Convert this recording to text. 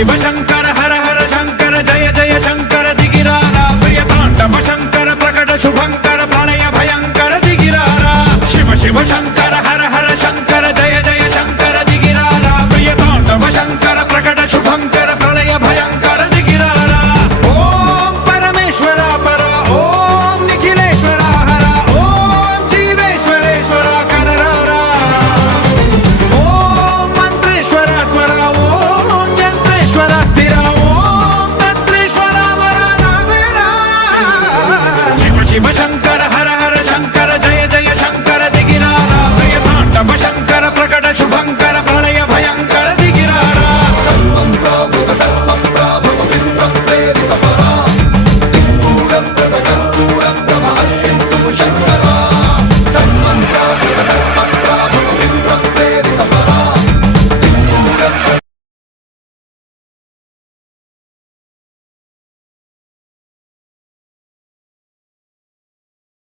शिव शंकर हर हर शंकर जय जय शंकर दिगिरारा प्रिय तांडव शंकर प्रकट शुभंकर प्रलय भयंकर दिगिरारा शिव शिव शंकर